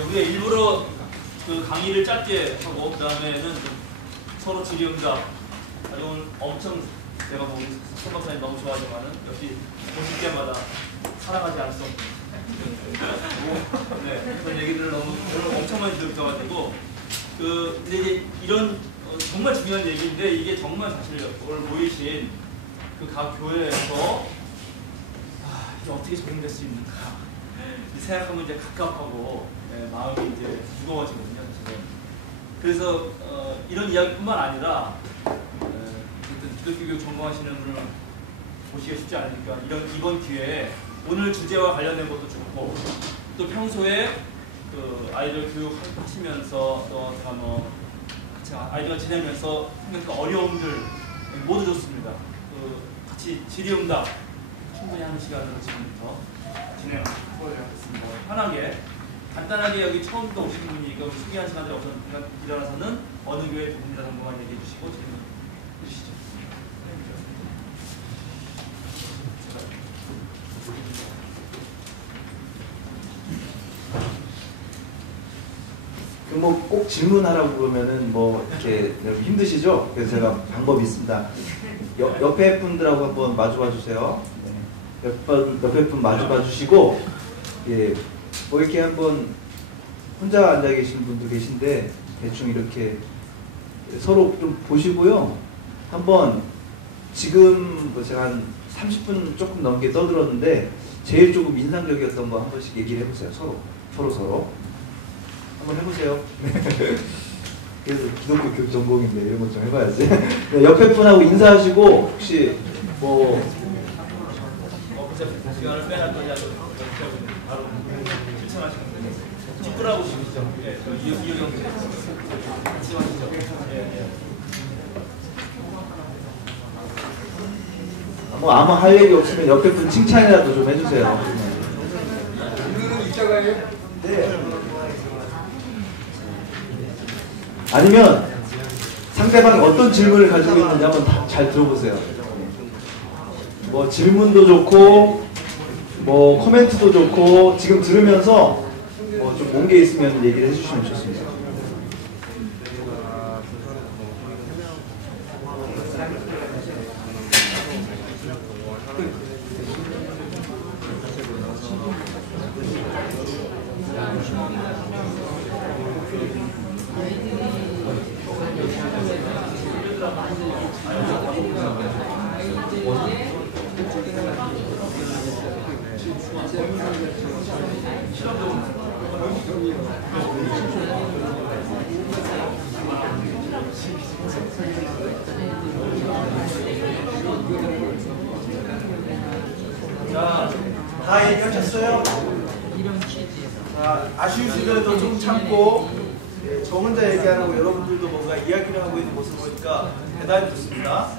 우리가 일부러 그 강의를 짧게 하고 그 다음에는 서로 질의응답 아주 엄청 제가 보기 손 박사님 너무 좋아하지만은 역시 보실 때마다 사랑하지 않을 수 없는 네, 그런 얘기들을 너무 엄청 많이 들어가지고 근데 이제 이런 정말 중요한 얘기인데 이게 정말 사실 오늘 모이신 그 각 교회에서 이게 어떻게 적용될 수 있는가 생각하면 이제 갑갑하고 마음이 이제 무거워지거든요. 사실은. 그래서 이런 이야기뿐만 아니라 기독교 교육 전공하시는 분을 보시기가 쉽지 않으니까 이번 기회에 오늘 주제와 관련된 것도 좋고 또 평소에 그 아이들 교육하시면서 또 제가 뭐 아이들과 지내면서 생각했던 어려움들 모두 좋습니다. 같이 질의응답 충분히 하는 시간으로 지금부터 진행하겠습니다. 편하게 간단하게 여기 처음부터 오시는 분이니까 소개한 시간들이 없었으니까 일어나서는 어느 교회 누구입니다 정도만 얘기해 주시고 질문 해주시죠. 뭐 꼭 질문하라고 그러면은 뭐 이렇게 힘드시죠? 그래서 제가 방법이 있습니다. 옆에 분들하고 한번 마주봐 주세요. 옆에 분 마주봐 주시고, 예, 뭐 이렇게 한번 혼자 앉아 계신 분도 계신데 대충 이렇게 서로 좀 보시고요. 한번 지금 뭐 제가 한 30분 조금 넘게 떠들었는데 제일 조금 인상적이었던 거 한 번씩 얘기를 해보세요. 서로. 한번 해보세요. 그래서 기독교 교육 전공인데 이런 것 좀 해봐야지. 네, 옆에 분하고 인사하시고 혹시 뭐 시간을 빼놨 거냐고 바로 실천하시는 거예요. 기쁘라고 보시죠. 예, 이효경 말씀하시죠. 예. 뭐 아무 할 얘기 없으면 옆에 분 칭찬이라도 좀 해주세요. 네. 아니면 상대방이 어떤 질문을 가지고 있는지 한번 잘 들어보세요. 뭐 질문도 좋고 뭐 코멘트도 좋고 지금 들으면서 뭐 좀 본 게 있으면 얘기를 해주시면 좋습니다. 자, 다 얘기하셨어요? 자, 아쉬우시더라도 좀 참고 저 혼자 얘기하고 여러분들도 뭔가 이야기를 하고 있는 모습을 보니까 대단히 좋습니다.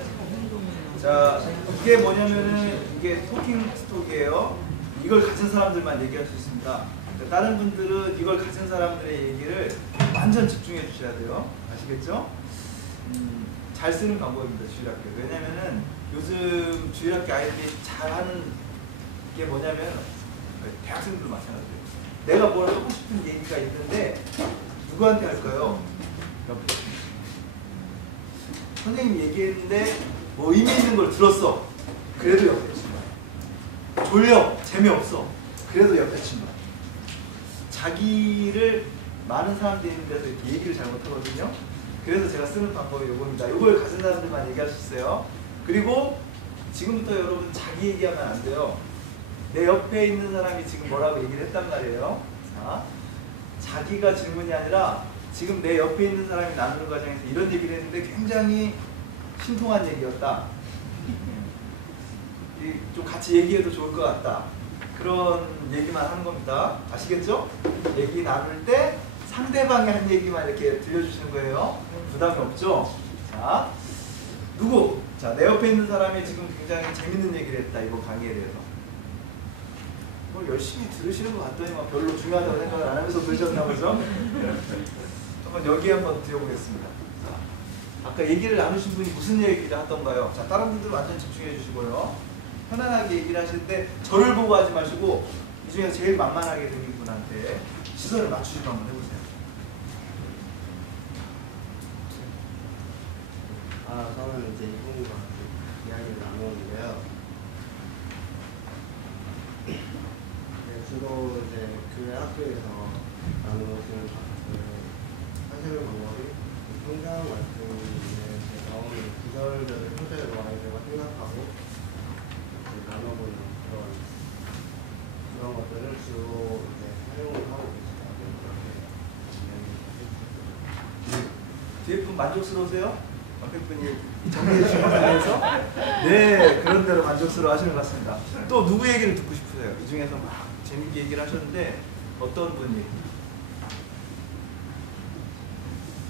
자, 이게 뭐냐면은 이게 토킹 스톡이에요. 이걸 가진 사람들만 얘기할 수 있습니다. 다른 분들은 이걸 가진 사람들의 얘기를 완전 집중해 주셔야 돼요. 아시겠죠? 잘 쓰는 방법입니다. 주일학교. 왜냐면은 요즘 주일학교 아이들이 잘하는 게 뭐냐면 대학생들 마찬가지예요. 내가 뭘 하고 싶은 얘기가 있는데 누구한테 할까요? 옆에. 선생님이 얘기했는데 뭐 의미 있는 걸 들었어. 그래도 옆에 친다. 졸려. 재미없어. 그래도 옆에 친다. 자기를 많은 사람들이 있는 데서 이렇게 얘기를 잘 못하거든요. 그래서 제가 쓰는 방법이 이겁니다. 이걸 가진 사람들만 얘기할 수 있어요. 그리고 지금부터 여러분 자기 얘기하면 안 돼요. 내 옆에 있는 사람이 지금 뭐라고 얘기를 했단 말이에요. 자, 자기가 질문이 아니라 지금 내 옆에 있는 사람이 나누는 과정에서 이런 얘기를 했는데 굉장히 신통한 얘기였다. 좀 같이 얘기해도 좋을 것 같다. 그런 얘기만 하는 겁니다. 아시겠죠? 얘기 나눌 때 상대방이 한 얘기만 이렇게 들려주시는 거예요. 부담이 없죠? 자, 누구? 자, 내 옆에 있는 사람이 지금 굉장히 재밌는 얘기를 했다. 이번 강의에 대해서. 열심히 들으시는 것 같더니 막 별로 중요하다고 생각을 안 하면서 들으셨나보죠? 한번 여기 한번 드려보겠습니다. 자, 아까 얘기를 나누신 분이 무슨 얘기를 하던가요? 자, 다른 분들 완전 집중해 주시고요. 편안하게 얘기를 하시는데 저를 보고 하지 마시고 이 중에서 제일 만만하게 생긴 분한테 시선을 맞추시고 한번 해보세요. 저는 이제 이분과 이야기를 나누는데요. 주로 이제 교회 학교에서 나누는 사실 방법이 성경 말씀에 나오는 구절들을 소재로 아이들과 생각하고 나눠보는 그런 것들을 주로 이제 사용을 하고 계시다고 그렇게 이야기를 해주셨어요. 뒤에 분 만족스러우세요? 앞에 분이 정리해 주신 것에 대해서 네, 그런 대로 만족스러워 하시는 것 같습니다. 또 누구 얘기를 듣고 싶으세요? 이 중에서 막 재밌게 얘기를 하셨는데 어떤 분이?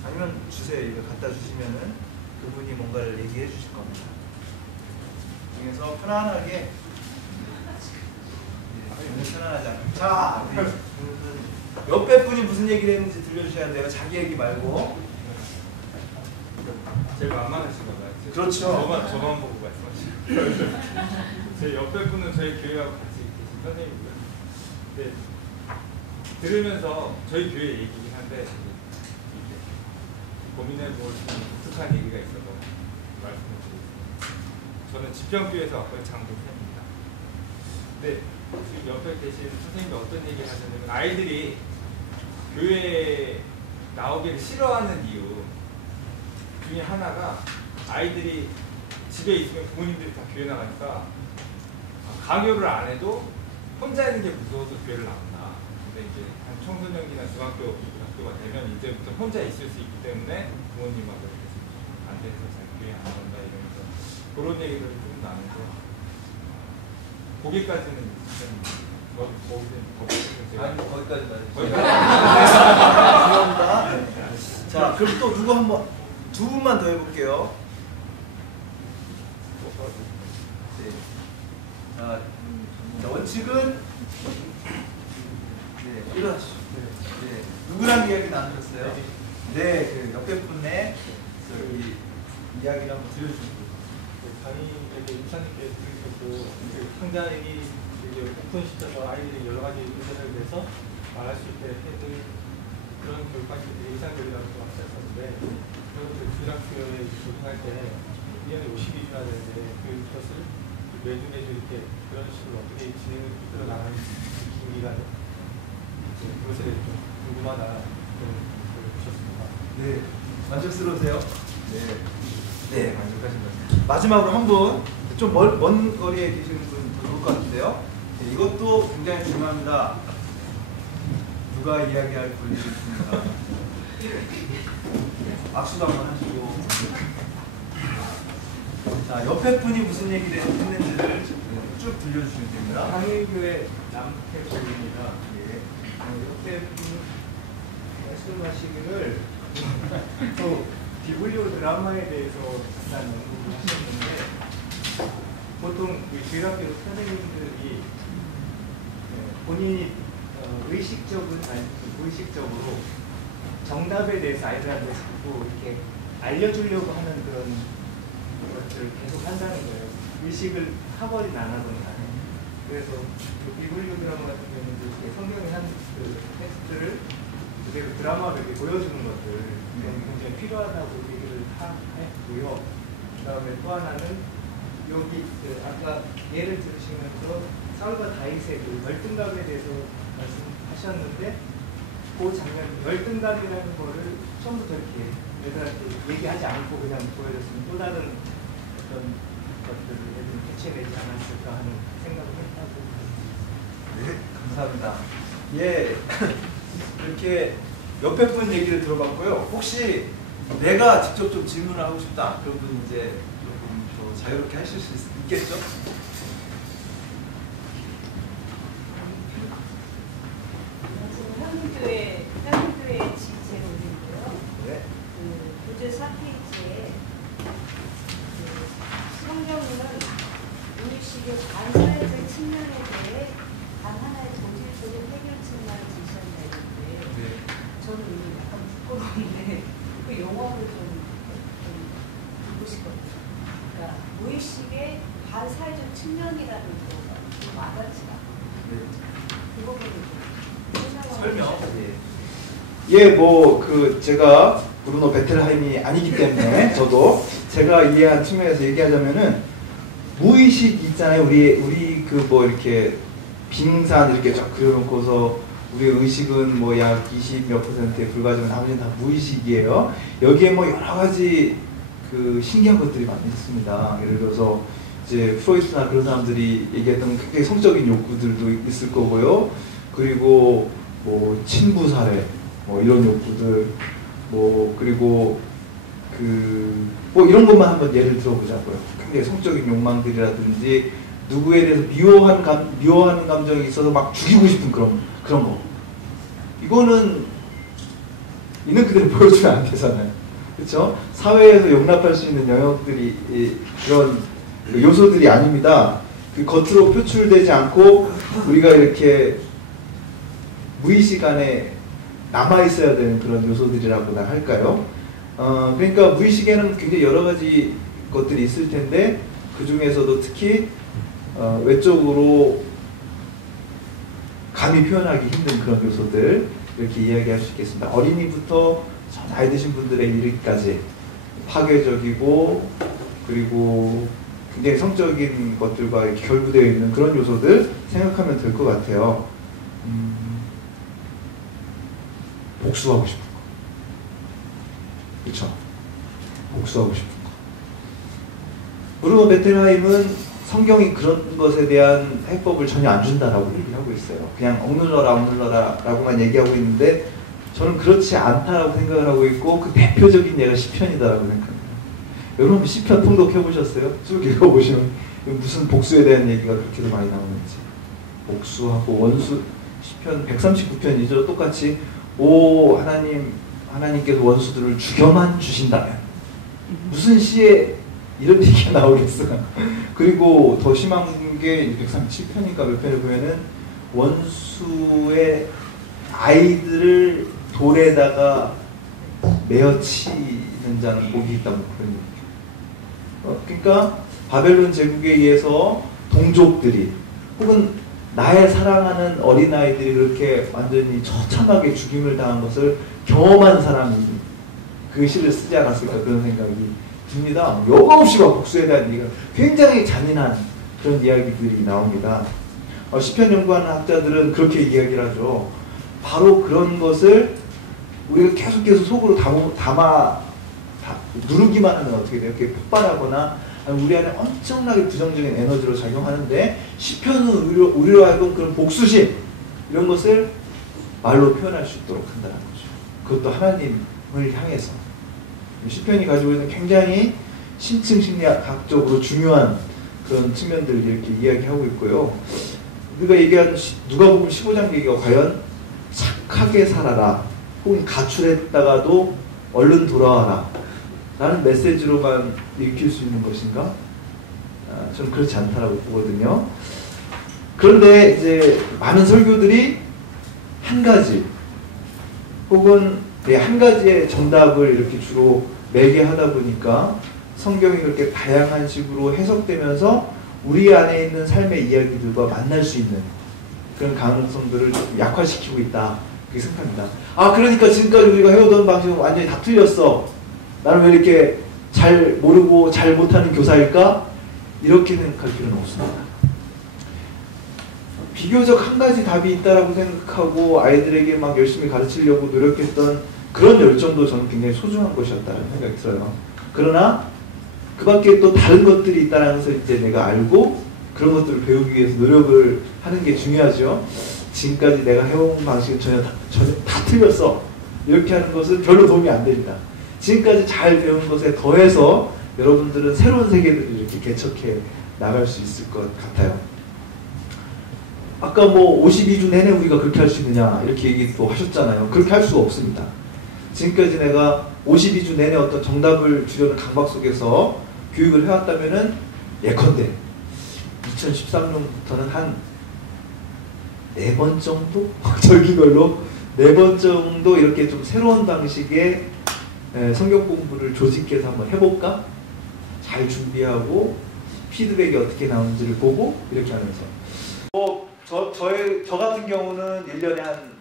아니면 주세요. 이거 갖다 주시면은 그분이 뭔가를 얘기해 주실 겁니다. 이 중에서 편안하게 편안하지 않고 자, 옆에 분이 무슨 얘기를 했는지 들려주셔야 돼요. 자기 얘기 말고. 제일 만만하신가 봐요. 그렇죠. 저만 보고 말씀하시는. 제 옆에 분은 저희 교회하고 같이 계신 선생님이고요. 근데 들으면서 저희 교회 얘기긴 한데 고민해 볼 수 있는 독특한 얘기가 있어서 말씀을 드리겠습니다. 저는 지평교회에서 왔고요. 장동생입니다. 근데 지금 옆에 계신 선생님이 어떤 얘기를 하셨냐면 아이들이 교회에 나오기를 싫어하는 이유 중에 하나가 아이들이 집에 있으면 부모님들이 다 교회 나가니까 강요를 안 해도 혼자 있는 게 무서워서 교회를 나온다. 근데 이제 한 청소년기나 중학교가 되면 이제부터 혼자 있을 수 있기 때문에 부모님하고 이렇게 안 돼서 잘 교회 안 나온다 이러면서 그런 얘기를 좀 나누고 거기까지는 감사합니다. 자, 그럼 또 누구 한번 두 분만 더 해볼게요. 네. 자, 원칙은 네, 일어나시죠. 네. 누구랑 이야기 나누셨어요? 네, 그 옆에 분의 그 이야기를 한번 들려주시고. 강의에게 인사님께 드리셨고 상자에게 오픈시켜서 아이들이 여러 가지 의견을 내서 말할 수 있게 해드릴 그런 교육까지 되게 인상적이라고 생각했었는데 저는 중학교에 조등할 때 1년에 52주나 되는데 그 것을 매주 이렇게 그런 식으로 어떻게 진행을 이끌어 나가는 긴 기간에 그것에 대해 좀 궁금하다 그런 걸 보셨습니다. 네, 만족스러우세요? 네. 네, 만족하십니다. 마지막으로 한 분, 좀 먼 거리에 계시는 분 들어올 것 같은데요. 네, 이것도 굉장히 중요합니다. 누가 이야기할 권리가 있습니다. 악수도 한번 하시고. 자, 옆에 분이 무슨 얘기를 했는지를 쭉 들려주시면 됩니다. 강일교회 남태국입니다. 예. 옆에 분이 말씀하시기를 또 비블리오 드라마에 대해서 잠깐 연구를 하셨는데 보통 주일학교 선생님들이 본인이 의식적으로 무의식적으로 정답에 대해서 아이들한테 자꾸 이렇게 알려주려고 하는 그런 것들을 계속 한다는 거예요. 의식을 하거나 안 하거나 간에. 그래서 그 비블리오 드라마 같은 경우는 이렇게 성경의 한 그 텍스트를 그대로 드라마로 이렇게 보여주는 것들 굉장히 필요하다고 얘기를 했고요. 그 다음에 또 하나는 여기 아까 예를 들으시면서 사울과 다윗의 그 열등감에 대해서 말씀하셨는데 그 장면 열등감이라는 거를 처음부터 이렇게 애들한테 얘기하지 않고 그냥 보여줬으면 또 다른 어떤 것들을 애들이 캐치해내지 않았을까 하는 생각을 했다고. 네, 감사합니다. 예, 이렇게 옆에 분 얘기를 들어봤고요. 혹시 내가 직접 좀 질문을 하고 싶다. 그런 분 이제 조금 더 자유롭게 하실 수 있겠죠? 한국교회 지체로 올린고요. 네. 그 교재 4페이지에 그 성경은 우리식의 반사회적 측면에 대해 단 하나의 본질적인 해결 측면을 제시한다 했는데 네. 저는 약간 부끄러운데 그 용어를 좀 보고 싶거든요. 그러니까 무의식의 반사회적 측면이라는 거가 와닿지가 않아요. 네. 그 부분을 좀 설명. 해주셔야 돼요. 예, 뭐 그 제가 브루노 베텔하임이 아니기 때문에 저도 제가 이해한 측면에서 얘기하자면은 무의식 있잖아요. 우리 그 뭐 이렇게 빙산 이렇게 쫙 그려놓고서 우리 의식은 뭐 약 20 몇 %에 불과하지만 나머지는 다 무의식이에요. 여기에 뭐 여러 가지 그 신기한 것들이 많이 있습니다. 예를 들어서 이제 프로이트나 그런 사람들이 얘기했던 굉장히 성적인 욕구들도 있을 거고요. 그리고 뭐 친부 사례 뭐 이런 욕구들 뭐 그리고 그 뭐 이런 것만 한번 예를 들어보자고요. 굉장히 성적인 욕망들이라든지 누구에 대해서 미워하는 감정이 있어서 막 죽이고 싶은 그런 거. 이거는 있는 그대로 보여주면 안 되잖아요. 그렇죠? 사회에서 용납할 수 있는 영역들이 그런 요소들이 아닙니다. 그 겉으로 표출되지 않고 우리가 이렇게 무의식 안에 남아있어야 되는 그런 요소들이라고나 할까요? 그러니까 무의식에는 굉장히 여러 가지 것들이 있을 텐데 그 중에서도 특히 외적으로 감히 표현하기 힘든 그런 요소들 이렇게 이야기할 수 있겠습니다. 어린이부터 나이 드신 분들에 이르기까지 파괴적이고 그리고 굉장히 성적인 것들과 이렇게 결부되어 있는 그런 요소들 생각하면 될 것 같아요. 복수하고 싶은 거. 그렇죠? 복수하고 싶은 거. 브루노 베텔하임은 성경이 그런 것에 대한 해법을 전혀 안 준다라고 얘기하고 있어요. 그냥 억눌러라 라고만 얘기하고 있는데 저는 그렇지 않다라고 생각을 하고 있고 그 대표적인 예가 시편이다라고 생각합니다. 여러분 시편 통독해 보셨어요? 쭉 읽어보시면 무슨 복수에 대한 얘기가 그렇게도 많이 나오는지. 복수하고 원수 시편 139편이죠. 똑같이 오 하나님께서 원수들을 죽여만 주신다면 무슨 시에 이런 얘기가 나오겠어요. 그리고 더 심한 게 137편인가 몇 편을 보면은 원수의 아이들을 돌에다가 메어치는 자는 복이 있다고 그런 얘기죠. 그러니까 바벨론 제국에 의해서 동족들이 혹은 나의 사랑하는 어린아이들이 그렇게 완전히 처참하게 죽임을 당한 것을 경험한 사람이 그 시를 쓰지 않았을까 그런 생각이 듭니다. 여과없이 복수에 대한 얘기가 굉장히 잔인한 그런 이야기들이 나옵니다. 시편 연구하는 학자들은 그렇게 이야기를 하죠. 바로 그런 것을 우리가 계속 속으로 누르기만 하면 어떻게 돼요? 이렇게 폭발하거나 우리 안에 엄청나게 부정적인 에너지로 작용하는데 시편은 우리로 하여금 그런 복수심 이런 것을 말로 표현할 수 있도록 한다는 거죠. 그것도 하나님을 향해서. 시편이 가지고 있는 굉장히 심층 심리학적으로 중요한 그런 측면들을 이렇게 이야기하고 있고요. 우리가 얘기하는 누가복음 15장 얘기가 과연 착하게 살아라 혹은 가출했다가도 얼른 돌아와라 라는 메시지로만 읽힐 수 있는 것인가? 저는 그렇지 않다라고 보거든요. 그런데 이제 많은 설교들이 한 가지 혹은 한 가지의 정답을 이렇게 주로 매개 하다 보니까 성경이 그렇게 다양한 식으로 해석되면서 우리 안에 있는 삶의 이야기들과 만날 수 있는 그런 가능성들을 좀 약화시키고 있다 그렇게 생각합니다. 그러니까 지금까지 우리가 해오던 방식은 완전히 다 틀렸어. 나는 왜 이렇게 잘 모르고 잘 못하는 교사일까? 이렇게 생각할 필요는 없습니다. 비교적 한 가지 답이 있다라고 생각하고 아이들에게 막 열심히 가르치려고 노력했던 그런 열정도 저는 굉장히 소중한 것이었다는 생각이 들어요. 그러나 그 밖에 또 다른 것들이 있다는 것을 이제 내가 알고 그런 것들을 배우기 위해서 노력을 하는 게 중요하죠. 지금까지 내가 해온 방식은 전혀 다 틀렸어. 이렇게 하는 것은 별로 도움이 안 됩니다. 지금까지 잘 배운 것에 더해서 여러분들은 새로운 세계들을 이렇게 개척해 나갈 수 있을 것 같아요. 아까 뭐 52주 내내 우리가 그렇게 할 수 있느냐 이렇게 얘기 또 하셨잖아요. 그렇게 할 수가 없습니다. 지금까지 내가 52주 내내 어떤 정답을 주려는 강박 속에서 교육을 해왔다면은 예컨대 2013년부터는 한 4번 정도? 절기별로 4번 정도 이렇게 좀 새로운 방식의 성경 공부를 조직해서 한번 해볼까? 잘 준비하고 피드백이 어떻게 나오는지를 보고 이렇게 하면서 저 같은 경우는 1년에 한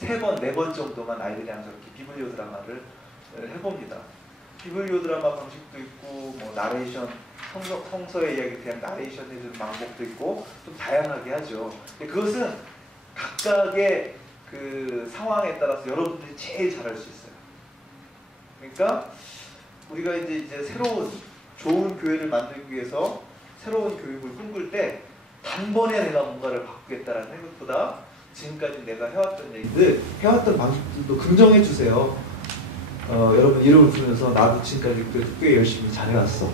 3번, 4번 정도만 아이들이 항상 이렇게 비블리오 드라마를 해봅니다. 비블리오 드라마 방식도 있고, 뭐 나레이션, 성서의 이야기에 대한 나레이션 해주는 방법도 있고, 좀 다양하게 하죠. 근데 그것은 각각의 그 상황에 따라서 여러분들이 제일 잘할 수 있어요. 그러니까 우리가 이제 새로운 좋은 교회를 만들기 위해서 새로운 교육을 꿈꿀 때 단번에 내가 뭔가를 바꾸겠다라는 생각보다 지금까지 내가 해왔던 얘기들, 해왔던 방식들도 긍정해 주세요. 여러분 이름을 부르면서 나도 지금까지 그래도 꽤 열심히 잘해왔어.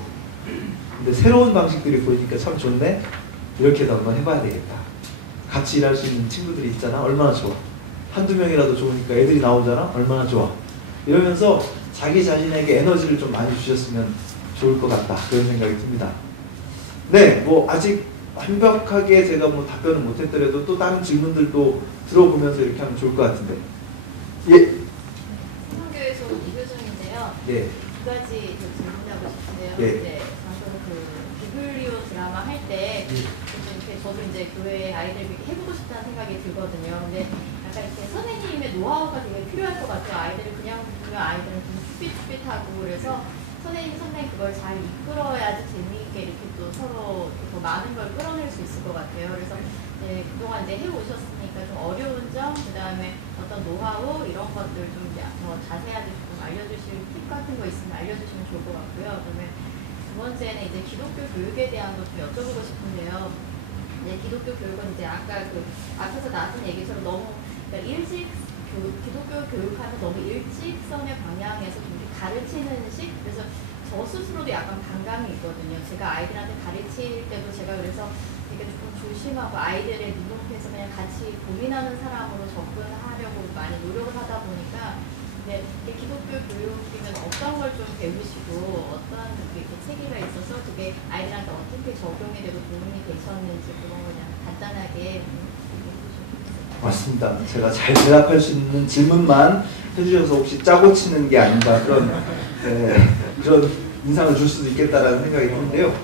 근데 새로운 방식들이 보이니까 참 좋네. 이렇게도 한번 해봐야 되겠다. 같이 일할 수 있는 친구들이 있잖아. 얼마나 좋아. 한두 명이라도 좋으니까 애들이 나오잖아. 얼마나 좋아. 이러면서 자기 자신에게 에너지를 좀 많이 주셨으면 좋을 것 같다. 그런 생각이 듭니다. 네, 뭐 아직 완벽하게 제가 뭐 답변을 못했더라도 또 다른 질문들도 들어보면서 이렇게 하면 좋을 것 같은데. 예. 성교에서 이효정인데요. 예. 두 가지 질문하고 싶은데요. 예. 이제 방금 그 비블리오 드라마 할 때 이렇게 저도 이제 교회 아이들 이렇게 해보고 싶다는 생각이 들거든요. 근데 약간 이렇게 선생님의 노하우가 되게 필요할 것 같아요. 아이들을 그냥 보면 아이들은 좀 쭈삣쭈삣하고 그래서 선생님 그걸 잘 이끌어야지 재미있게 이렇게 또 서로 이렇게 더 많은 걸 끌어낼 수 있을 것 같아요. 그래서 이제 그동안 이제 해오셨으니까 좀 어려운 점, 그 다음에 어떤 노하우 이런 것들 좀 더 자세하게 좀 알려주실 팁 같은 거 있으면 알려주시면 좋을 것 같고요. 그러면 두 번째는 이제 기독교 교육에 대한 것 좀 여쭤보고 싶은데요. 이제 기독교 교육은 이제 아까 그 앞에서 나왔던 얘기처럼 너무 그러니까 기독교 교육하는 너무 일직선의 방향에서 좀 가르치는 식? 그래서 저 스스로도 약간 반감이 있거든요. 제가 아이들한테 가르칠 때도 제가 그래서 되게 조금 조심하고 아이들의 눈높이에서 그냥 같이 고민하는 사람으로 접근하려고 많이 노력을 하다 보니까 근데 기독교 교육이면 어떤 걸 좀 배우시고 어떤 이렇게 체계가 있어서 그게 아이들한테 어떻게 적용이 되고 도움이 되셨는지 그런 거 그냥 간단하게 얘기해 주시면 맞습니다. 제가 잘 대답할 수 있는 질문만 해주셔서 혹시 짜고 치는 게 아닌가 그런 그런 인상을 줄 수도 있겠다라는 생각이 드는데요.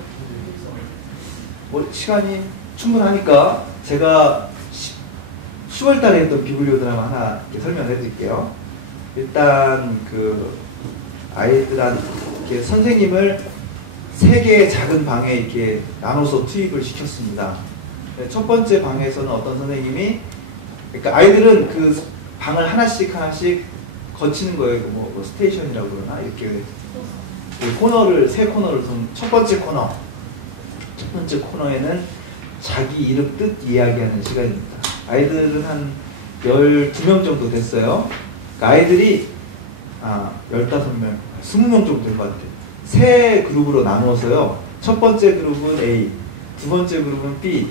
뭐 시간이 충분하니까 제가 10월달에 했던 비블리오 드라마 하나 설명해 드릴게요. 일단 그 아이들한테 선생님을 3개의 작은 방에 이렇게 나눠서 투입을 시켰습니다. 첫 번째 방에서는 어떤 선생님이 그러니까 아이들은 그 방을 하나씩 거치는 거예요. 뭐 스테이션이라고 그러나 이렇게 코너를 3코너를 첫 번째 코너에는 자기 이름 뜻 이야기하는 시간입니다. 아이들은 한 12명 정도 됐어요. 그러니까 아이들이 15명, 20명 정도 된 것 같아요. 3 그룹으로 나누어서요. 첫 번째 그룹은 A, 두 번째 그룹은 B,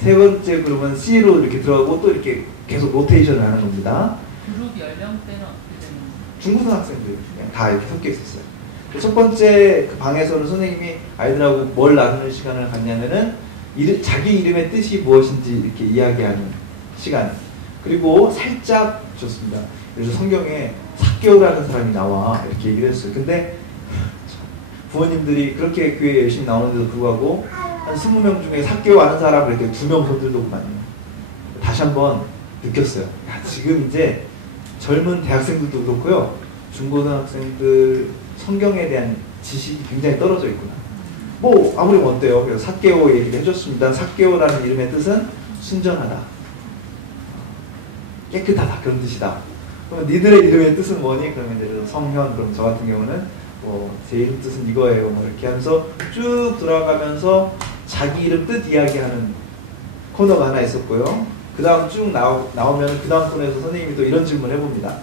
세 번째 그룹은 C로 이렇게 들어가고 또 이렇게 계속 로테이션을 하는 겁니다. 그룹 연령대는 어떻게 되는 거예요? 중고등학생들 그냥 다 이렇게 섞여 있었어요. 첫 번째 그 방에서는 선생님이 아이들하고 뭘 나누는 시간을 갖냐면은 자기 이름의 뜻이 무엇인지 이렇게 이야기하는 시간. 그리고 살짝 좋습니다. 그래서 성경에 삭개오라는 사람이 나와 이렇게 얘기를 했어요. 근데 부모님들이 그렇게 교회에 열심히 나오는데도 불구하고 한 20명 중에 삭개오 아는 사람을 이렇게 2명 손들더구만요. 다시 한번 느꼈어요. 야, 지금 이제 젊은 대학생들도 그렇고요. 중고등학생들 성경에 대한 지식이 굉장히 떨어져 있구나. 뭐 아무리 어때요. 그래서 삭개오 얘기를 해줬습니다. 삭개오라는 이름의 뜻은 순전하다, 깨끗하다 그런 뜻이다. 그러면 니들의 이름의 뜻은 뭐니? 그러면 예를 들어 성현, 그럼 저 같은 경우는 뭐 제 이름 뜻은 이거예요. 뭐 이렇게 하면서 쭉 돌아가면서 자기 이름 뜻 이야기하는 코너가 하나 있었고요. 그 다음 쭉 나오면 그 다음 코너에서 선생님이 또 이런 질문을 해봅니다.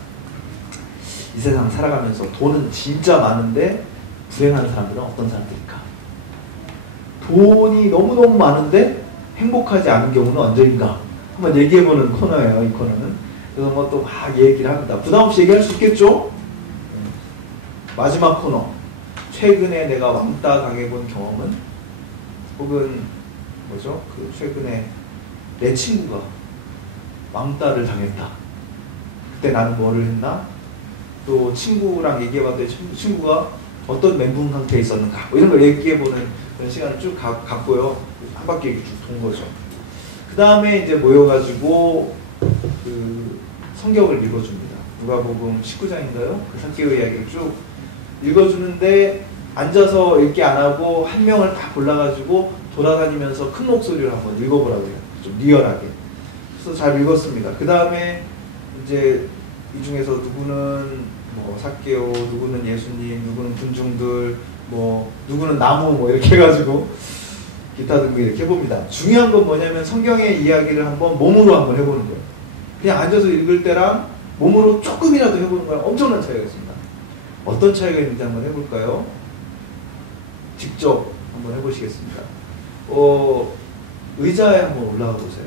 이 세상 살아가면서 돈은 진짜 많은데 불행한 사람들은 어떤 사람들일까? 돈이 너무너무 많은데 행복하지 않은 경우는 언제인가? 한번 얘기해보는 코너예요, 이 코너는. 그래서 뭐 또 막 얘기를 합니다. 부담 없이 얘기할 수 있겠죠? 마지막 코너. 최근에 내가 왕따 당해본 경험은? 혹은 뭐죠? 그 최근에 내 친구가 왕따를 당했다. 그때 나는 뭐를 했나? 또 친구랑 얘기해봤더니 친구가 어떤 멘붕 상태에 있었는가? 뭐 이런 걸 얘기해보는 그런 시간을 쭉 갖고요. 한 바퀴 쭉 돈 거죠. 그 다음에 이제 모여가지고 그 성경을 읽어줍니다. 누가복음 19장인가요? 그 삭개오 이야기를 쭉 읽어주는데 앉아서 읽기 안 하고 한 명을 딱 골라가지고 돌아다니면서 큰 목소리로 한번 읽어보라고 해요. 좀 리얼하게. 그래서 잘 읽었습니다. 그 다음에 이제 이 중에서 누구는 뭐 삭개오, 누구는 예수님, 누구는 군중들, 뭐 누구는 나무 뭐 이렇게 해가지고 기타 등등 이렇게 해봅니다. 중요한 건 뭐냐면 성경의 이야기를 한번 몸으로 한번 해보는 거예요. 그냥 앉아서 읽을 때랑 몸으로 조금이라도 해보는 거랑 엄청난 차이가 있습니다. 어떤 차이가 있는지 한번 해볼까요? 직접 한번 해보시겠습니다. 의자에 한번 올라가 보세요.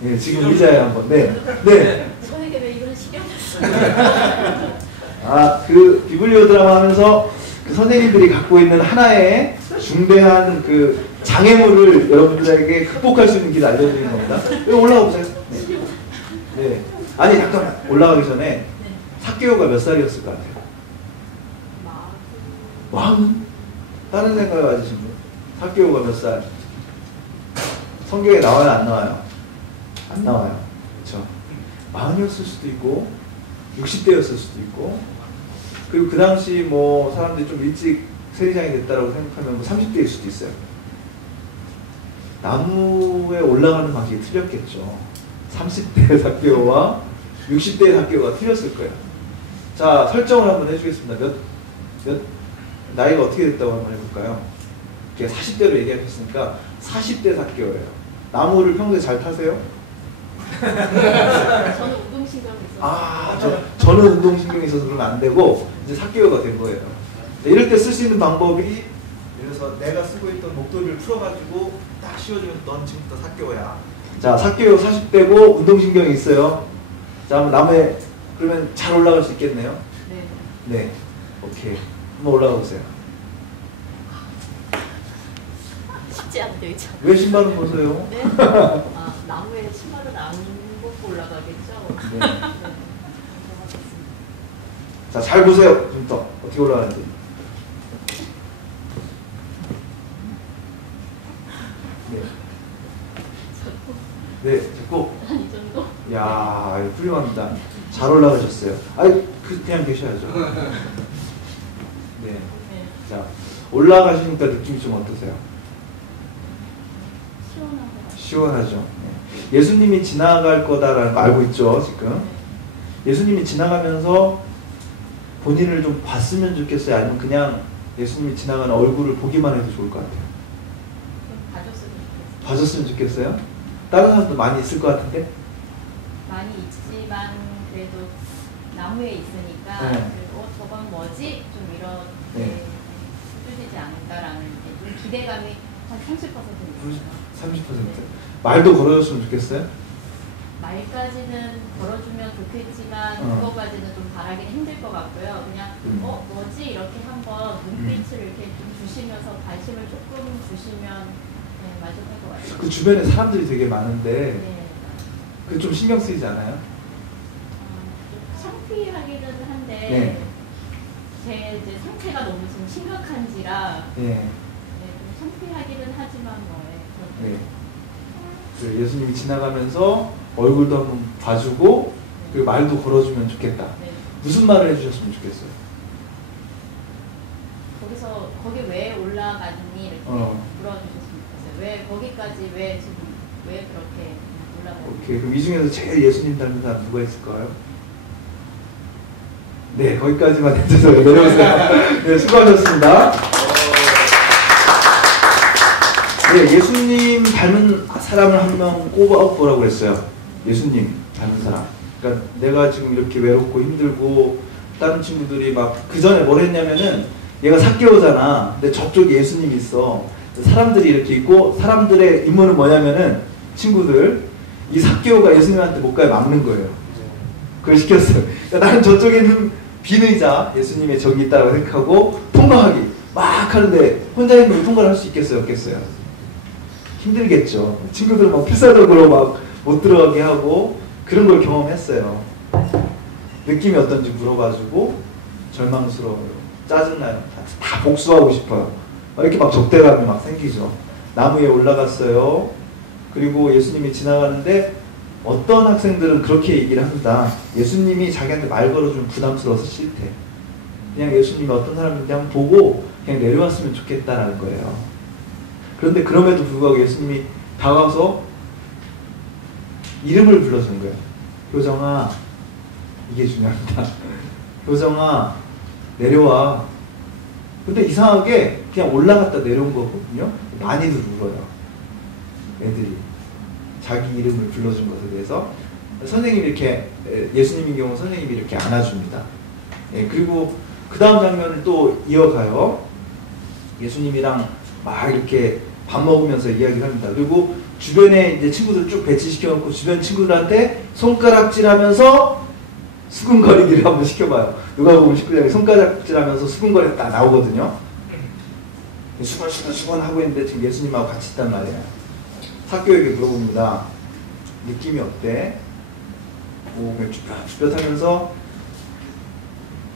네, 지금 의자에 한번. 네. 네. 저에게 왜 이런 시련을 써요? 그 비블리오 드라마 하면서 그 선생님들이 갖고 있는 하나의 중대한 그 장애물을 여러분들에게 극복할 수 있는 길을 알려드리는 겁니다. 여기 올라가 보세요. 네. 네. 아니 잠깐만, 올라가기 전에 삭개오가 몇 살이었을 것 같아요? 40? 다른 생각을 가지신 분? 삭개오가 몇 살? 성경에 나와요, 안 나와요? 안 나와요. 그렇죠? 40이었을 수도 있고 60대였을 수도 있고, 그리고 그 당시 뭐 사람들이 좀 일찍 세리장이 됐다라고 생각하면 뭐 30대일 수도 있어요. 나무에 올라가는 방식이 틀렸겠죠. 30대의 삭개오와 60대의 삭개오가 틀렸을 거예요. 자, 설정을 한번 해주겠습니다. 나이가 어떻게 됐다고 한번 해볼까요? 40대로 얘기하셨으니까 40대 삭개오예요. 나무를 평소에 잘 타세요? 저는 운동신경이 있어서. 저는 운동신경이 있어서 그러면 안 되고 이제 삭개오가 된 거예요. 이럴 때 쓸 수 있는 방법이, 예를 들어서 내가 쓰고 있던 목도리를 풀어가지고 딱 씌워주면 넌 지금부터 삭개오야. 자, 삭개오 40대고 운동신경이 있어요. 자, 한번 나무에 그러면 잘 올라갈 수 있겠네요. 네. 오케이. 한번 올라가 보세요. 쉽지 않은데 의자. 왜 신발은 벗어요? 네. 나무에 신발은 안 벗고 올라가겠죠. 네. 자, 잘 보세요. 좀 더 어떻게 올라가는지. 네. 네, 됐고. 이 정도? 야, 훌륭합니다. 잘 올라가셨어요. 그냥 계셔야죠. 네. 네. 자, 올라가시니까 느낌이 좀 어떠세요? 시원하죠. 네. 예수님이 지나갈 거다라는 거 알고 있죠, 지금? 예수님이 지나가면서 본인을 좀 봤으면 좋겠어요? 아니면 그냥 예수님이 지나가는 얼굴을 보기만 해도 좋을 것 같아요? 봐줬으면 좋겠어요? 다른 사람도 많이 있을 것 같은데? 많이 있지만 그래도 나무에 있으니까 네. 그래도 저건 뭐지? 좀 이렇게 네. 해주시지 않을까라는 좀 기대감이 한 30% 있어요. 30%? 말도 걸어줬으면 좋겠어요? 말까지는 걸어주면 좋겠지만 그거까지는 좀 바라기는 힘들 것 같고요. 그냥 뭐지? 이렇게 한번 눈빛을 이렇게 좀 주시면서 관심을 조금 주시면 만족할 것 같아요. 그 주변에 사람들이 되게 많은데 네. 그게 좀 신경 쓰이지 않아요? 창피하기는 한데 네. 제 이제 상태가 너무 지금 심각한지라 네. 좀 창피하기는 하지만 네. 그 예수님이 지나가면서 얼굴도 한번 봐주고 그리고 말도 걸어주면 좋겠다. 네. 무슨 말을 해주셨으면 좋겠어요? 거기서 거기 왜 올라갔니 이렇게 물어주셨으면 좋겠어요. 왜 거기까지 왜 그렇게 올라갔니? 오케이. 그럼 이 중에서 제일 예수님 닮은 사람 누가 있을까요? 네, 거기까지만 해주세요. 내려오세요. 네, 수고하셨습니다. 네, 예수님 닮은 사람을 한 명 꼽아보라고 그랬어요. 예수님 닮은 사람. 그러니까 내가 지금 이렇게 외롭고 힘들고 다른 친구들이 막 그 전에 뭘 했냐면은 얘가 삭개오잖아. 근데 저쪽에 예수님이 있어. 사람들이 이렇게 있고 사람들의 임무는 뭐냐면은 친구들 이 삭개오가 예수님한테 못 가게 막는 거예요. 그걸 시켰어요. 그러니까 나는 저쪽에 있는 빈 의자 예수님의 저기 있다고 생각하고 통과하기 막 하는데 혼자 있는 통과를 할 수 있겠어요? 없겠어요? 힘들겠죠. 친구들 막 필사적으로 막 못 들어가게 하고 그런 걸 경험했어요. 느낌이 어떤지 물어봐주고 절망스러워요. 짜증나요. 다 복수하고 싶어요. 이렇게 막 적대감이 막 생기죠. 나무 위에 올라갔어요. 그리고 예수님이 지나가는데 어떤 학생들은 그렇게 얘기를 합니다. 예수님이 자기한테 말 걸어주면 부담스러워서 싫대. 그냥 예수님이 어떤 사람인지 한번 보고 그냥 내려왔으면 좋겠다라는 거예요. 그런데 그럼에도 불구하고 예수님이 다가와서 이름을 불러준 거예요. 효정아, 이게 중요합니다. 효정아, 내려와. 근데 이상하게 그냥 올라갔다 내려온 거거든요. 많이들 울어요. 애들이. 자기 이름을 불러준 것에 대해서. 선생님이 이렇게, 예수님인 경우 선생님이 이렇게 안아줍니다. 예, 그리고 그 다음 장면을 또 이어가요. 예수님이랑 막 이렇게 밥 먹으면서 이야기를 합니다. 그리고 주변에 이제 친구들 쭉 배치시켜 놓고 주변 친구들한테 손가락질하면서 수근거리기를 한번 시켜봐요. 누가 보면 19장에 손가락질하면서 수근거리가 딱 나오거든요. 수건 하고 있는데 지금 예수님하고 같이 있단 말이에요. 사교에게 물어봅니다. 느낌이 어때? 몸에 쭈뼛쭈뼛하면서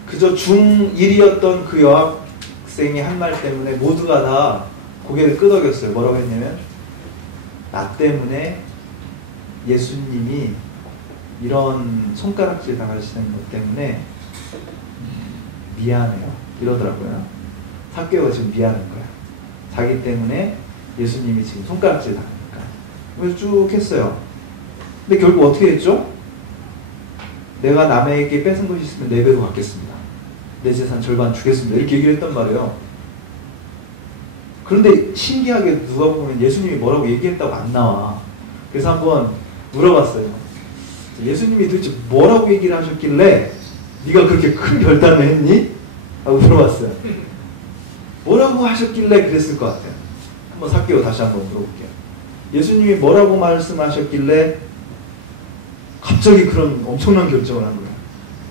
그저 중1이었던 그 여학생이 한 말 때문에 모두가 다 고개를 끄덕였어요. 뭐라고 했냐면 나 때문에 예수님이 이런 손가락질 당하시는 것 때문에 미안해요. 이러더라고요. 사개오가 지금 미안한 거야. 자기 때문에 예수님이 지금 손가락질 당하니까. 그래서 쭉 했어요. 근데 결국 어떻게 했죠? 내가 남에게 뺏은 것이 있으면 4배로 갚겠습니다. 내 재산 절반 주겠습니다. 이렇게 얘기를 했단 말이에요. 그런데 신기하게 누가 보면 예수님이 뭐라고 얘기했다고 안 나와. 그래서 한번 물어봤어요. 예수님이 도대체 뭐라고 얘기를 하셨길래 네가 그렇게 큰 결단을 했니? 하고 물어봤어요. 뭐라고 하셨길래 그랬을 것 같아요. 한번 사개오 다시 한번 물어볼게요. 예수님이 뭐라고 말씀하셨길래 갑자기 그런 엄청난 결정을 한 거예요?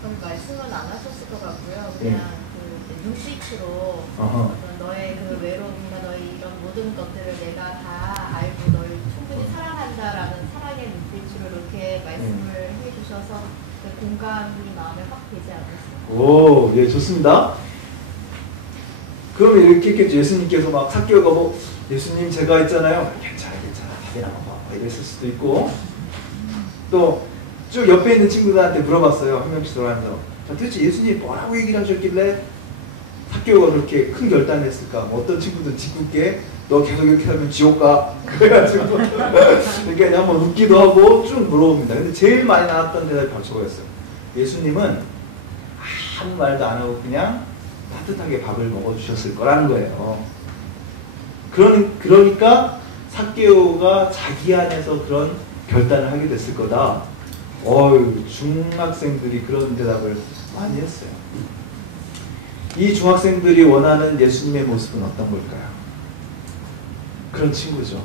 그럼 말씀은 안 하셨을 것 같고요. 그냥 그 눈빛으로 너의 그 외로움과 너의 이런 모든 것들을 내가 다 알고 널 충분히 사랑한다라는 사랑의 눈빛으로 이렇게 말씀을 해주셔서 그 공감이 마음에 확 되지 않았어요. 오, 예, 좋습니다. 그러면 이렇게 했겠죠. 예수님께서 막 사개오가 뭐 예수님 제가 있잖아요. 괜찮아 답이나 먹어. 이랬을 수도 있고 또 쭉 옆에 있는 친구들한테 물어봤어요. 한 명씩 돌아가면서 도대체 예수님이 뭐라고 얘기를 하셨길래 사개오가 그렇게 큰 결단을 했을까? 뭐 어떤 친구들은 짓궂게 너 계속 이렇게 하면 지옥 가. 그래가지고 이렇게 한번 웃기도 하고 쭉 물어봅니다. 근데 제일 많이 나왔던 대답이 바로 저거였어요. 예수님은 아무 말도 안 하고 그냥 따뜻하게 밥을 먹어주셨을 거라는 거예요. 그러니까 사개오가 자기 안에서 그런 결단을 하게 됐을 거다. 중학생들이 그런 대답을 많이 했어요. 이 중학생들이 원하는 예수님의 모습은 어떤 걸까요? 그런 친구죠.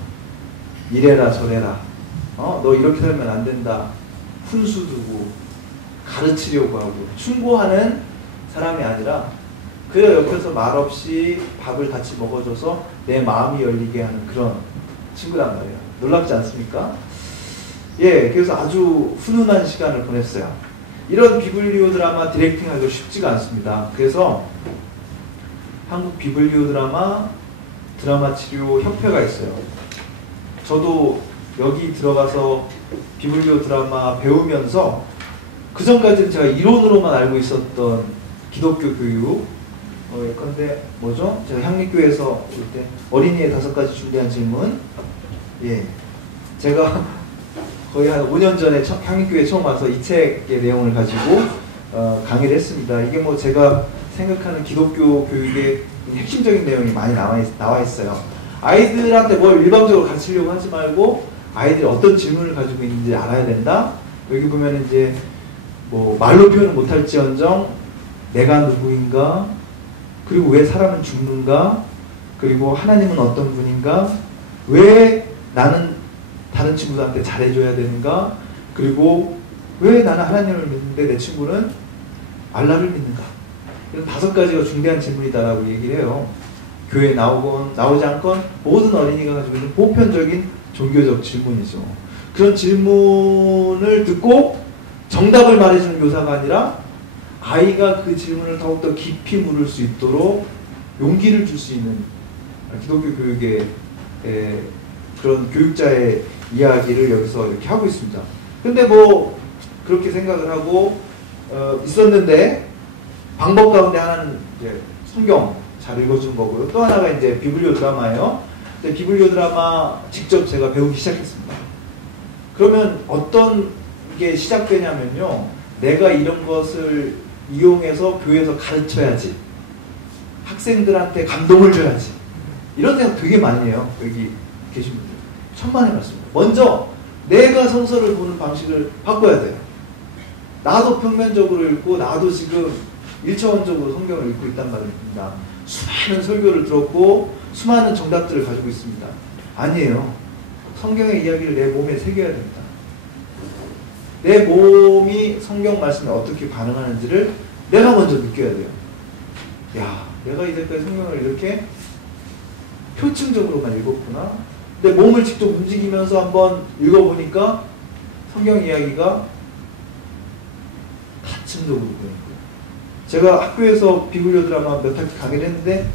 이래라 저래라. 너 이렇게 살면 안 된다. 훈수 두고 가르치려고 하고 충고하는 사람이 아니라 그의 옆에서 말없이 밥을 같이 먹어줘서 내 마음이 열리게 하는 그런 친구란 말이에요. 놀랍지 않습니까? 예, 그래서 아주 훈훈한 시간을 보냈어요. 이런 비블리오 드라마 디렉팅하기가 쉽지가 않습니다. 그래서 한국 비블리오 드라마 치료 협회가 있어요. 저도 여기 들어가서 비블리오 드라마 배우면서 그 전까지는 제가 이론으로만 알고 있었던 기독교 교육. 그런데 뭐죠? 제가 향리교회에서 올 때 어린이의 5가지 준비한 질문. 예, 제가 거의 한 5년 전에 향리교회에 처음 와서 이 책의 내용을 가지고 강의를 했습니다. 이게 뭐 제가 생각하는 기독교 교육의 핵심적인 내용이 많이 나와 있어요. 아이들한테 뭘 일방적으로 가르치려고 하지 말고 아이들이 어떤 질문을 가지고 있는지 알아야 된다. 여기 보면 이제 뭐 말로 표현을 못할지언정 내가 누구인가, 그리고 왜 사람은 죽는가, 그리고 하나님은 어떤 분인가, 왜 나는 다른 친구들한테 잘해줘야 되는가, 그리고 왜 나는 하나님을 믿는데 내 친구는 알라를 믿는가. 이런 5가지가 중대한 질문이다라고 얘기를 해요. 교회에 나오지 않건 모든 어린이가 가지고 있는 보편적인 종교적 질문이죠. 그런 질문을 듣고 정답을 말해주는 교사가 아니라 아이가 그 질문을 더욱더 깊이 물을 수 있도록 용기를 줄 수 있는 기독교 교육의 그런 교육자의 이야기를 여기서 이렇게 하고 있습니다. 근데 뭐 그렇게 생각을 하고 있었는데 방법 가운데 하나는 이제 성경 잘 읽어준 거고요. 또 하나가 이제 비블리오 드라마예요. 근데 비블리오 드라마 직접 제가 배우기 시작했습니다. 그러면 어떤 게 시작되냐면요. 내가 이런 것을 이용해서 교회에서 가르쳐야지. 학생들한테 감동을 줘야지. 이런 생각 되게 많이 해요. 여기 계신 분들. 천만의 말씀입니다. 먼저 내가 성서를 보는 방식을 바꿔야 돼요. 나도 평면적으로 읽고 나도 지금 1차원적으로 성경을 읽고 있단 말입니다. 수많은 설교를 들었고 수많은 정답들을 가지고 있습니다. 아니에요. 성경의 이야기를 내 몸에 새겨야 됩니다. 내 몸이 성경 말씀에 어떻게 반응하는지를 내가 먼저 느껴야 돼요. 야, 내가 이제까지 성경을 이렇게 표층적으로만 읽었구나. 내 몸을 직접 움직이면서 한번 읽어보니까 성경 이야기가 다층적으로 보이고, 제가 학교에서 비블리오 드라마 몇 학기 강의를 했는데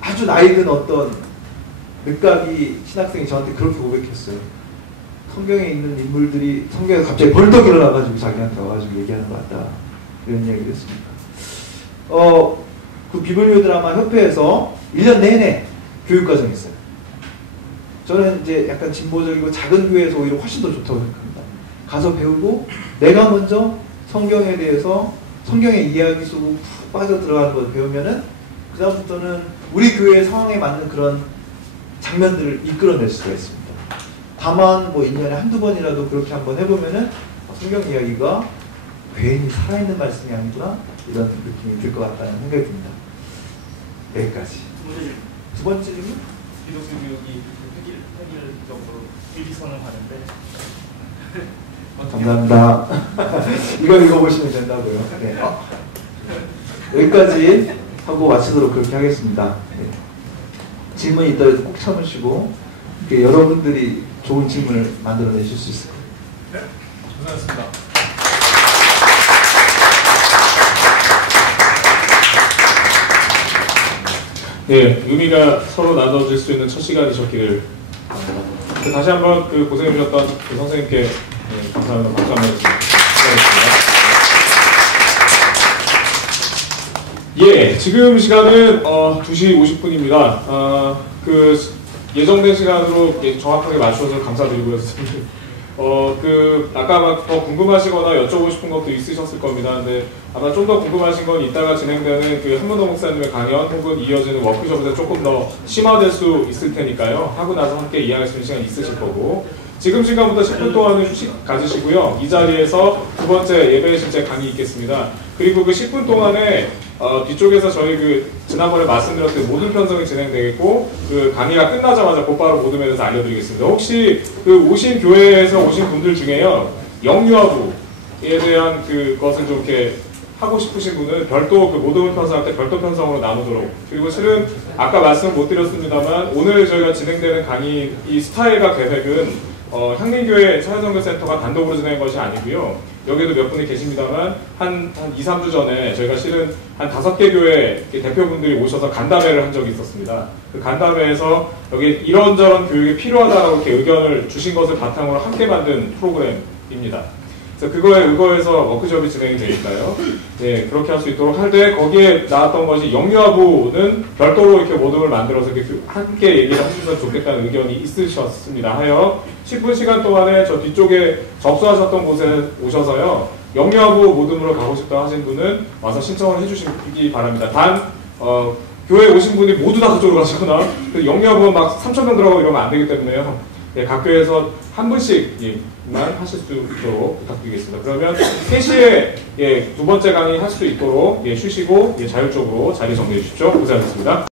아주 나이든 어떤 늦가기 신학생이 저한테 그렇게 고백했어요. 성경에 있는 인물들이 성경에 갑자기 벌떡 일어나가지고 자기한테 와가지고 얘기하는 것 같다. 이런 이야기를 했습니다. 그 비블리오 드라마 협회에서 1년 내내 교육과정이 있어요. 저는 이제 약간 진보적이고 작은 교회에서 오히려 훨씬 더 좋다고 생각합니다. 가서 배우고 내가 먼저 성경에 대해서 성경의 이야기 속으로 푹 빠져 들어가는 걸 배우면은 그 다음부터는 우리 교회의 상황에 맞는 그런 장면들을 이끌어낼 수가 있습니다. 다만 뭐 1년에 한두 번이라도 그렇게 한번 해보면은 성경 이야기가 괜히 살아있는 말씀이 아니구나 이런 느낌이 들 것 같다는 생각이 듭니다. 여기까지. 두 번째 질문? 기독교육이 획일적으로 일비선을 하는데 감사합니다. 이거 읽어보시면 된다고요. 네. 여기까지 하고 마치도록 그렇게 하겠습니다. 네. 질문이 있더라도 꼭 참으시고 여러분들이 좋은 질문을 만들어내실 수 있을 거예요. 네, 고생하셨습니다. 네, 의미가 서로 나눠질 수 있는 첫 시간이셨기를 다시 한번 그 고생해주셨던 그 선생님께 감사합니다. 박수 한번 해주시겠습니다. 예, 지금 시간은 2시 50분입니다. 그 예정된 시간으로 정확하게 맞추셔서 감사드리고요. 아까 더 궁금하시거나 여쭤보고 싶은 것도 있으셨을 겁니다. 근데 아마 좀 더 궁금하신 건 이따가 진행되는 그 한문호 목사님의 강연 혹은 이어지는 워크숍에서 조금 더 심화될 수 있을 테니까요. 하고 나서 함께 이야기할 수 있는 시간 있으실 거고. 지금 시간부터 10분 동안은 휴식 가지시고요. 이 자리에서 두 번째 예배 실제 강의 있겠습니다. 그리고 그 10분 동안에 뒤쪽에서 저희 지난번에 말씀드렸던 모든 편성이 진행되겠고, 그 강의가 끝나자마자 곧바로 모둠에 대해서 알려드리겠습니다. 혹시 오신 교회에서 오신 분들 중에요, 영유아부에 대한 그것을 좀 이렇게 하고 싶으신 분은 별도 모둠을 편성할 때 별도 편성으로 나누도록. 그리고 실은 아까 말씀 못 드렸습니다만 오늘 저희가 진행되는 강의 이 스타일과 계획은 향림교회 사회선교센터가 단독으로 진행한 것이 아니고요. 여기도 몇 분이 계십니다만 한 2, 3주 전에 저희가 실은 한 5개 교회 대표분들이 오셔서 간담회를 한 적이 있었습니다. 그 간담회에서 여기 이런저런 교육이 필요하다라고 이렇게 의견을 주신 것을 바탕으로 함께 만든 프로그램입니다. 그래서 그거에 의거해서 워크숍이 진행이 되니까요. 네, 그렇게 할 수 있도록 할 때 거기에 나왔던 것이 영유아부는 별도로 이렇게 모둠을 만들어서 이렇게 함께 얘기를 해주셔서 좋겠다는 의견이 있으셨습니다. 하여 10분 시간 동안에 저 뒤쪽에 접수하셨던 곳에 오셔서요. 영유아부 모둠으로 가고 싶다 하신 분은 와서 신청을 해주시기 바랍니다. 단 교회에 오신 분이 모두 다 그쪽으로 가시거나 영유아부는 막 3,000명 들어가고 이러면 안 되기 때문에요. 예, 각 교회에서 한 분씩만 하실 수 있도록 부탁드리겠습니다. 그러면 3시에 두 번째 강의 할 수 있도록 쉬시고 자율적으로 자리 정리해 주십시오. 고생하셨습니다.